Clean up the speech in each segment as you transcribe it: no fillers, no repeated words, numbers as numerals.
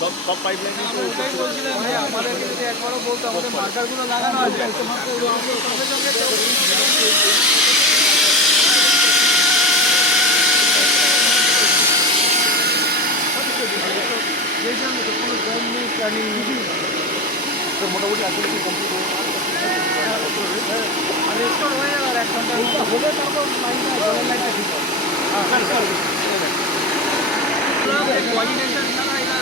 সব পাইপলাইন বলছিলেন ভাই আমাদেরকে যদি একবারও বলতো আমাদের মার্কারগুলো লাগানো আছে সঙ্গে সঙ্গে যেই জন্য তো কোনো ড্রয়িং নেই প্ল্যানিং নেই তো মোটামুটি আসলে কমপ্লিট আর রেস্টোর হয়ে যাবে আর 1 ঘন্টা হলে তারপর লাইনটা জলের লাইনটা ঠিক হবে। কোঅর্ডিনেশন ছাড়া এটা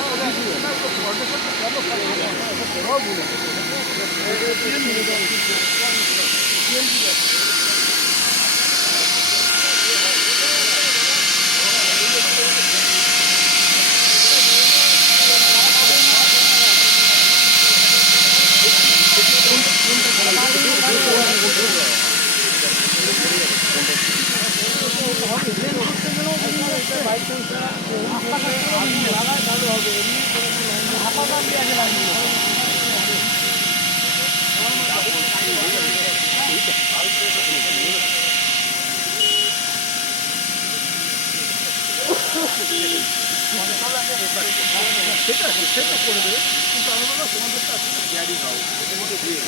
সেটা সেটা করে দেবে কিন্তু আমি বলবো তোমাদেরটা আসলে গ্যারি হাও এটার মধ্যে দিয়ে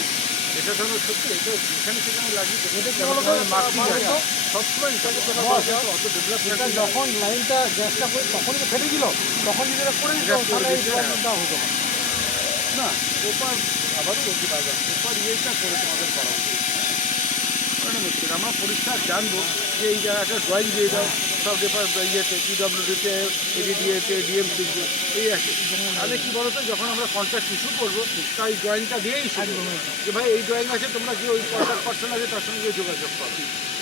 এটা ধরো সত্যি এটা যেখানে সেখানে লাগিয়ে সবসময় অত ডেভেলপমেন্ট যখন লাইনটা গ্যাসটা করে তখন তো ফেটে গেল তখন যদি এটা করে দিত তাহলে এই প্রবলেমটা হতো না ওপার আবারও বলতে পারবেন ওপার ইয়েটা করে তোমাদের করা উচিত মুশকিল আমরা পরিষ্কার জানবো যে এই জায়গাটা ড্রয়িং দিয়ে দাও সব ইয়েতে পিডব্লিউডিতে এডিডিএতে ডিএমসিতে এই আছে তাহলে কী বলো তো যখন আমরা কন্ট্রাক্ট ইস্যু করবো তাই ড্রয়িংটা দিয়েই শুরু যে ভাই এই ড্রয়িং আছে তোমরা গিয়ে ওই কন্ট্রাক্ট পার্সন আছে তার সঙ্গে গিয়ে যোগাযোগ করো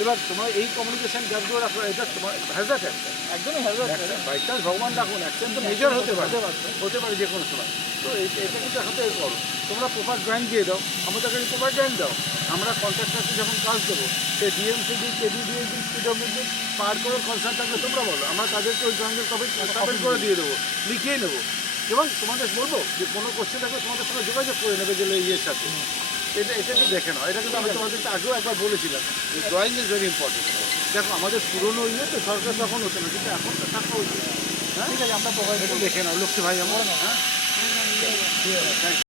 এবার তোমার এই কমিউনিকেশান গ্যাপগুলো রাখো এটা তোমার হ্যাজার্ড একটা একদমই হ্যাজার্ড বাই চান্স ভগবান রাখুন অ্যাক্সিডেন্ট তো মেজর হতে পারে যে কোনো সময় তো এটা কিন্তু এখন থেকে করো তোমরা প্রপার ড্রয়িং দিয়ে দাও আমাদের কাছে প্রপার ড্রয়িং দাও আমরা কন্ট্রাক্টারকে যখন কাজ দেবো সে ডিএমসিডি কেডিডিএডি পিডব্লিউডি পার করে কনসার্ন থাকলে তোমরা বলো আমরা তাদেরকে ওই ড্রয়িংয়ের কপি সাবমিট করে দিয়ে দেবো লিখিয়ে নেবো এবং তোমাদের বলবো যে কোনো কোশ্চেন থাকলে তোমাদের সঙ্গে যোগাযোগ করে নেবে গেলে ইয়ের সাথে এটা কিন্তু দেখে নাও এটা কিন্তু আমি তোমাদেরকে আগেও একবার বলেছিলাম যে ড্রয়িং ইজ ভেরি ইম্পর্টেন্ট দেখো আমাদের পুরনো ইয়ে তো সরকার তখন হতো না কিন্তু এখন তো থাকা উচিত হ্যাঁ ঠিক আছে আমরা প্রোভাইড দেখে নাও লক্ষ্মী ভাই আমার হ্যাঁ ঠিক আছে থ্যাংক ইউ